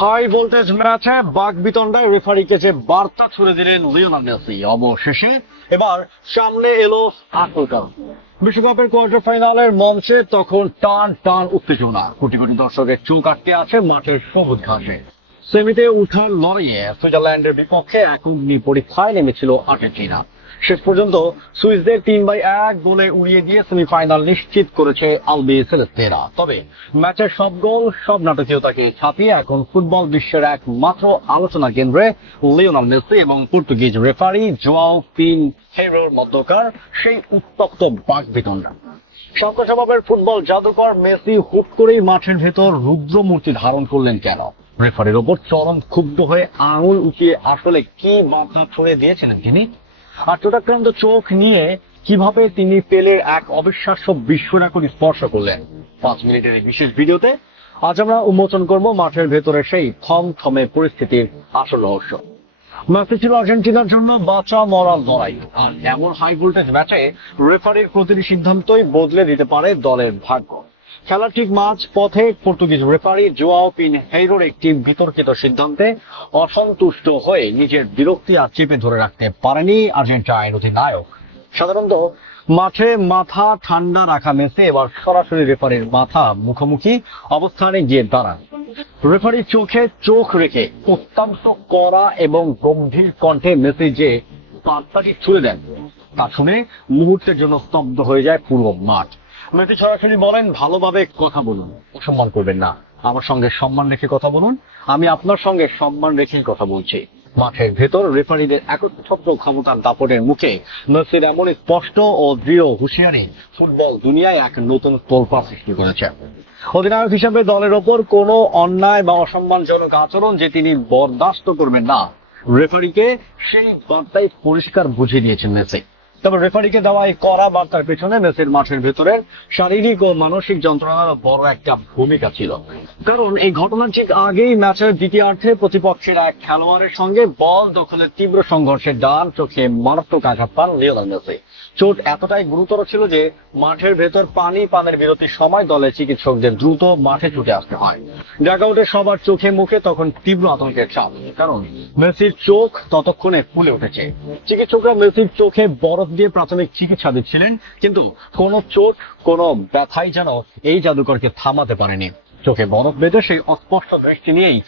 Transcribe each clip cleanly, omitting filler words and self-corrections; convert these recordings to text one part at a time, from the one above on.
High voltage ম্যাচে বাকবিতণ্ডায় রেফারিকে যে বার্তা ছুড়ে দিলেন লিওনেল মেসি, অবশেষে এবার সামনে এলো আসলটা। বিশ্বকাপের কোয়ার্টার ফাইনালের মঞ্চে তখন টান টান উত্তেজনা, কোটি কোটি দর্শকের চোখ আটকে আছে মাঠের সবুজ ঘাসে। সেমিতে উঠার লড়াইয়ে সুইজারল্যান্ডের বিপক্ষে এক অগ্নি পরীক্ষায় নেমেছিল আর্জেন্টিনা। শেষ পর্যন্ত সুইসদের 3-1 গোলে উড়িয়ে দিয়ে সেমিফাইনাল নিশ্চিত করেছে আলবি সেলেস্তেরা। তবে ম্যাচের সব গোল, সব নাটকীয়তাকে ছাপিয়ে এখন ফুটবল বিশ্বের একমাত্র আলোচনা কেন্দ্রে লিওনেল মেসি এবং পর্তুগিজ রেফারি জোয়াও পিনহেইরোর মধ্যকার সেই উত্তপ্ত বাকবিতণ্ডা। শান্ত স্বভাবের ফুটবল জাদুকর মেসি হুট করেই মাঠের ভেতর রুদ্রমূর্তি ধারণ করলেন কেন? রেফারির ওপর চরম ক্ষুব্ধ হয়ে আঙুল উঠিয়ে আসলে কি বাধা ছুড়ে দিয়েছিলেন তিনি? আর চোটাক্রান্ত চোখ নিয়ে কিভাবে তিনি পেলের এক অবিশ্বাস্য বিশ্ব রেকর্ড স্পর্শ করলেন? 5 মিনিটের এই বিশেষ ভিডিওতে আজ আমরা উন্মোচন করব মাঠের ভেতরে সেই থমথমে পরিস্থিতির আসল রহস্য। ম্যাচটি ছিল আর্জেন্টিনার জন্য বাঁচা মরার লড়াই, আর এমন হাই ভোল্টেজ ম্যাচে রেফারির প্রতিটি সিদ্ধান্তই বদলে দিতে পারে দলের ভাগ্য। খেলার ঠিক মাঝ পথে পর্তুগিজ রেফারি জোয়াও পিনহেইরোর একটি বিতর্কিত সিদ্ধান্তে অসন্তুষ্ট হয়ে নিজের বিরক্তি আর চেপে ধরে রাখতে পারেনি আর্জেন্টাইন অধিনায়ক। সাধারণত মাঠে মাথা ঠান্ডা রাখা মেসি এবার সরাসরি রেফারির মাথা মুখোমুখি অবস্থানে গিয়ে দাঁড়ান। রেফারির চোখে চোখ রেখে অত্যন্ত কড়া এবং গম্ভীর কণ্ঠে মেসি যে বার্তাটি ছুড়ে দেন তা শুনে মুহূর্তের জন্য স্তব্ধ হয়ে যায় পুরো মাঠ। মেসি সরাসরি বলেন, ভালোভাবে কথা বলুন, অসম্মান করবেন না, আমার সঙ্গে সম্মান রেখে কথা বলুন, আমি আপনার সঙ্গে সম্মান রেখেই কথা বলছি। মাঠের ভেতর রেফারিদের একচ্ছত্র ক্ষমতার দাপটের মুখে মেসির এমন স্পষ্ট ও দৃঢ় হুঁশিয়ারি ফুটবল দুনিয়ায় এক নতুন তোলপাড় সৃষ্টি করেছে। অধিনায়ক হিসেবে দলের ওপর কোনো অন্যায় বা অসম্মানজনক আচরণ যে তিনি বরদাস্ত করবেন না, রেফারিকে সেই বার্তাই পরিষ্কার বুঝিয়ে দিয়েছেন মেসি। তবে রেফারিকে দেওয়া এই কড়া বার্তার পেছনে মেসির মাঠের ভেতরের শারীরিক ও মানসিক যন্ত্রণার বড় একটা ভূমিকা ছিল। কারণ এই ঘটনার ঠিক আগেই ম্যাচের দ্বিতীয়ার্ধে প্রতিপক্ষের এক খেলোয়াড়ের সঙ্গে বল দখলের তীব্র সংঘর্ষে ডান চোখে মারাত্মক আঘাত পান লিওনেল মেসি। চোট এতটাই গুরুতর ছিল যে মাঠের ভেতর পানের বিরতির সময় দলের চিকিৎসকদের দ্রুত মাঠে ছুটে আসতে হয়। ড্যাগআউটে সবার চোখে মুখে তখন তীব্র আতঙ্কের চাপ, কারণ মেসির চোখ ততক্ষণে ফুলে উঠেছে। চিকিৎসকরা মেসির চোখে বরফ দিয়ে প্রাথমিক চিকিৎসা দিচ্ছিলেন, কিন্তু কোনো চোট, কোনো ব্যথাই যেন এই জাদুকরকে থামাতে পারেনি। চোখে বরফ বেঁধে সেই অস্পষ্ট দৃষ্টি নিয়েই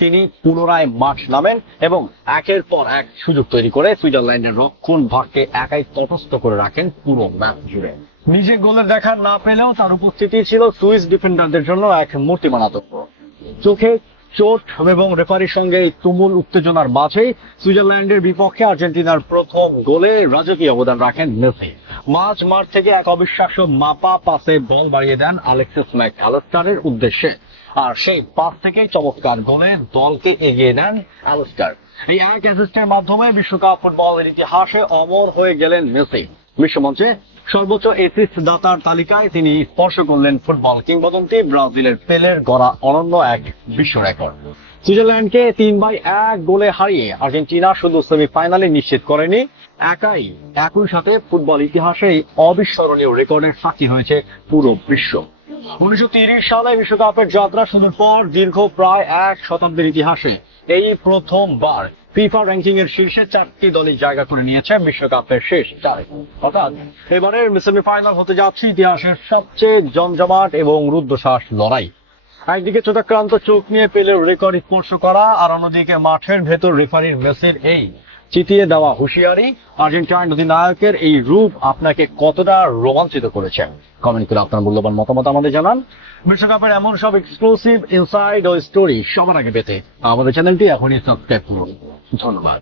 তিনি পুনরায় মাঠ নামেন এবং একের পর এক সুযোগ তৈরি করে সুইজারল্যান্ডের রক্ষণ ভাগকে একাই তটস্থ করে রাখেন পুরো ম্যাচ জুড়ে। নিজে গোলের দেখা না পেলেও তার উপস্থিতি ছিল সুইস ডিফেন্ডারদের জন্য এক মূর্তিমান আতঙ্ক। চোখে চোট এবং রেফারির সঙ্গে তুমুল উত্তেজনার মাঝেই সুইজারল্যান্ডের বিপক্ষে আর্জেন্টিনার প্রথম গোলে রাজকীয় অবদান রাখেন মেসি। মাঝ মাঠ থেকে এক অবিশ্বাস্য মাপা পাসে বল বাড়িয়ে দেন আলেক্সিস ম্যাক অ্যালিস্টারের উদ্দেশ্যে, আর সেই পাস থেকেই চমৎকার গোলে দলকে এগিয়ে নেন অ্যালিস্টার। এই এক অ্যাসিস্টের মাধ্যমে বিশ্বকাপ ফুটবলের ইতিহাসে অমর হয়ে গেলেন মেসি। বিশ্বমঞ্চে সর্বোচ্চ অ্যাসিস্ট দাতার তালিকায় তিনি স্পর্শ করলেন ফুটবল কিংবদন্তি ব্রাজিলের পেলের গড়া অনন্য এক বিশ্ব রেকর্ড। সুইজারল্যান্ডকে 3-1 গোলে হারিয়ে আর্জেন্টিনা শুধু সেমিফাইনালে নিশ্চিত করেনি, একই সাথে ফুটবল ইতিহাসে অবিস্মরণীয় রেকর্ডের সাক্ষী হয়েছে পুরো বিশ্ব। 1930 সালে বিশ্বকাপের যাত্রা শুরুর পর দীর্ঘ প্রায় 1 শতাব্দীর ইতিহাসে এই প্রথমবার ফিফা র্যাঙ্কিং এর শীর্ষে 4টি দলই জায়গা করে নিয়েছে বিশ্বকাপের শেষ 4। অর্থাৎ এবারের সেমিফাইনাল হতে যাচ্ছে ইতিহাসের সবচেয়ে জমজমাট এবং রুদ্ধশ্বাস লড়াই। একদিকে চোটাক্রান্ত চোখ নিয়ে পেলের রেকর্ড স্পর্শ করা, আর অন্যদিকে মাঠের ভেতর রেফারির মেসির এই চিতিয়ে দেওয়া হুঁশিয়ারি। আর্জেন্টাইন অধিনায়কের এই রূপ আপনাকে কতটা রোমাঞ্চিত করেছে? কমেন্ট করে আপনার মূল্যবান মতামত আমাদের জানান। বিশ্বকাপের এমন সব এক্সক্লুসিভ ইনসাইড ও স্টোরি সবার আগে পেতে আমাদের চ্যানেলটি এখনই সাবস্ক্রাইব করুন। ধন্যবাদ।